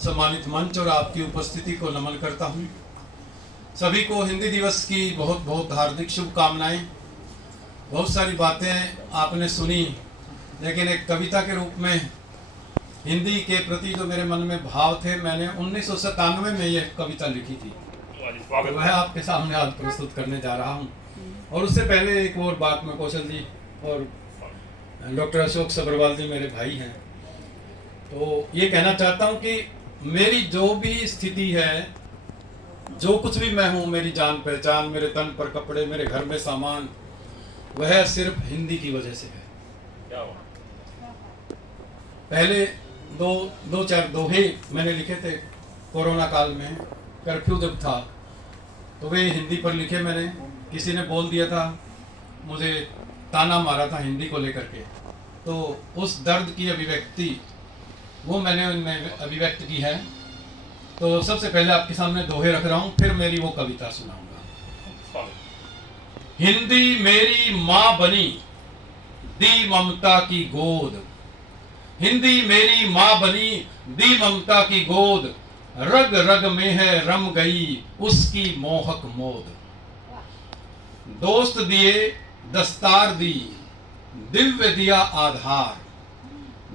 सम्मानित मंच और आपकी उपस्थिति को नमन करता हूँ। सभी को हिंदी दिवस की बहुत बहुत हार्दिक शुभकामनाएं। बहुत सारी बातें आपने सुनी, लेकिन एक कविता के रूप में हिंदी के प्रति जो मेरे मन में भाव थे, मैंने 1997 में यह कविता लिखी थी, तो वह आपके सामने आज प्रस्तुत करने जा रहा हूँ। और उससे पहले एक और बात में कौशल जी और डॉक्टर अशोक सब्रवाल जी मेरे भाई हैं, तो ये कहना चाहता हूँ कि मेरी जो भी स्थिति है, जो कुछ भी मैं हूँ, मेरी जान पहचान, मेरे तन पर कपड़े, मेरे घर में सामान, वह सिर्फ हिंदी की वजह से है। पहले दो चार दोहे मैंने लिखे थे कोरोना काल में, कर्फ्यू जब था तो वे हिंदी पर लिखे मैंने। किसी ने बोल दिया था, मुझे ताना मारा था हिंदी को लेकर के, तो उस दर्द की अभिव्यक्ति वो मैंने उनमें अभिव्यक्त की है। तो सबसे पहले आपके सामने दोहे रख रहा हूँ, फिर मेरी वो कविता सुनाऊंगा। हिंदी मेरी माँ बनी, दी ममता की गोद। हिंदी मेरी माँ बनी, दी ममता की गोद। रग रग में है रम गई उसकी मोहक मोद। दोस्त दिए दस्तार दी, दिव्य दिया आधार।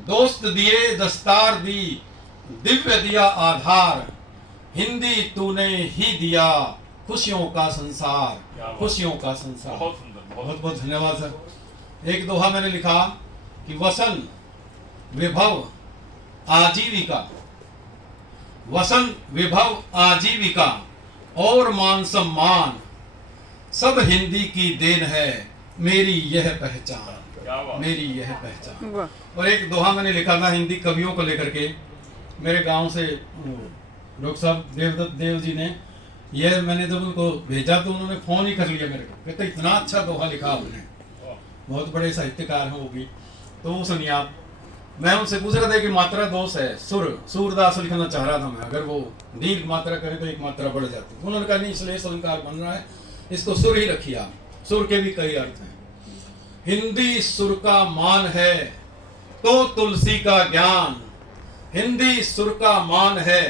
दोस्त दिए दस्तार दी, दिव्य दिया आधार। हिंदी तूने ही दिया खुशियों का संसार, खुशियों का संसार। बहुत बहुत धन्यवाद सर। एक दोहा मैंने लिखा कि वसन विभव आजीविका, वसन विभव आजीविका और मान सम्मान, सब हिंदी की देन है मेरी यह पहचान, मेरी यह पहचान। और एक दोहा मैंने लिखा था हिंदी कवियों को लेकर के, मेरे गांव से डॉक्टर साहब देवदत्त देव जी ने, यह मैंने जब उनको भेजा तो उन्होंने फोन ही कर लिया मेरे को, कहते इतना अच्छा दोहा लिखा आपने, बहुत बड़े साहित्यकार हैं वो भी। तो वो सुनिए आप, मैं उनसे पूछ रहा था कि मात्रा दोष है, सूरदास लिखना चाह रहा था मैं, अगर वो दीर्घ मात्रा करें तो एक मात्रा बढ़ जाती। तो उन्होंने कहा नहीं, इसलिए अलंकार बन रहा है, इसको सुर ही रखिए आप। सुर के भी कई अर्थ हैं। हिंदी सुर का मान है तो तुलसी का ज्ञान। हिंदी सुर का मान है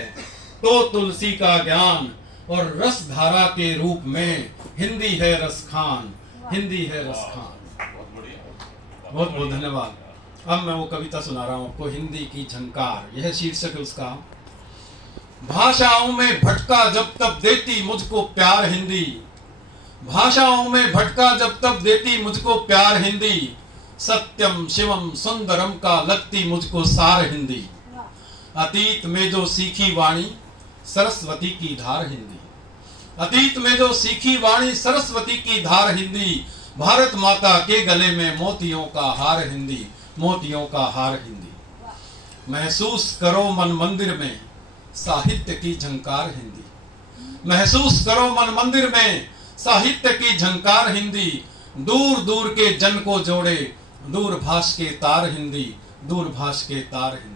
तो तुलसी का ज्ञान। और रस धारा के रूप में हिंदी है रसखान, हिंदी है रसखान। बहुत बहुत धन्यवाद। अब मैं वो कविता सुना रहा हूं आपको, हिंदी की झंकार, यह शीर्षक है उसका। भाषाओं में भटका जब तब देती मुझको प्यार हिंदी। भाषाओं में भटका जब तब देती मुझको प्यार हिंदी। सत्यम शिवम सुंदरम का लगती मुझको सार हिंदी। अतीत में जो सीखी वाणी सरस्वती की धार हिंदी। अतीत में जो सीखी वाणी सरस्वती की धार हिंदी। भारत माता के गले में मोतियों का हार हिंदी, मोतियों का हार हिंदी। महसूस करो मन मंदिर में साहित्य की झंकार हिंदी। महसूस करो मन मंदिर में साहित्य की झंकार हिंदी। दूर दूर के जन को जोड़े दूरभाष के तार हिंदी, दूरभाष के तार हिंदी।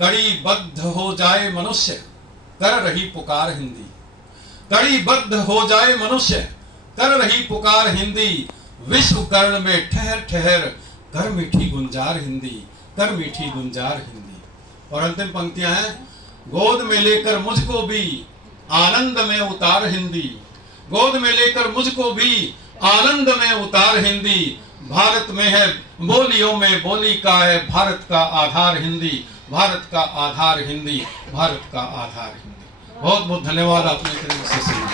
कड़ी बद्ध हो जाए मनुष्य कर रही पुकार हिंदी। कड़ी बद्ध हो जाए मनुष्य कर रही पुकार हिंदी। विश्व कर्ण में ठहर ठहर कर मीठी गुंजार हिंदी, कर मीठी गुंजार हिंदी। और अंतिम पंक्तियां हैं, गोद में लेकर मुझको भी आनंद में उतार हिंदी। गोद में लेकर मुझको भी आनंद में उतार हिंदी। भारत में है बोलियों में बोली का है भारत का आधार हिंदी, भारत का आधार हिंदी, भारत का आधार हिंदी। बहुत बहुत धन्यवाद आपने सुना।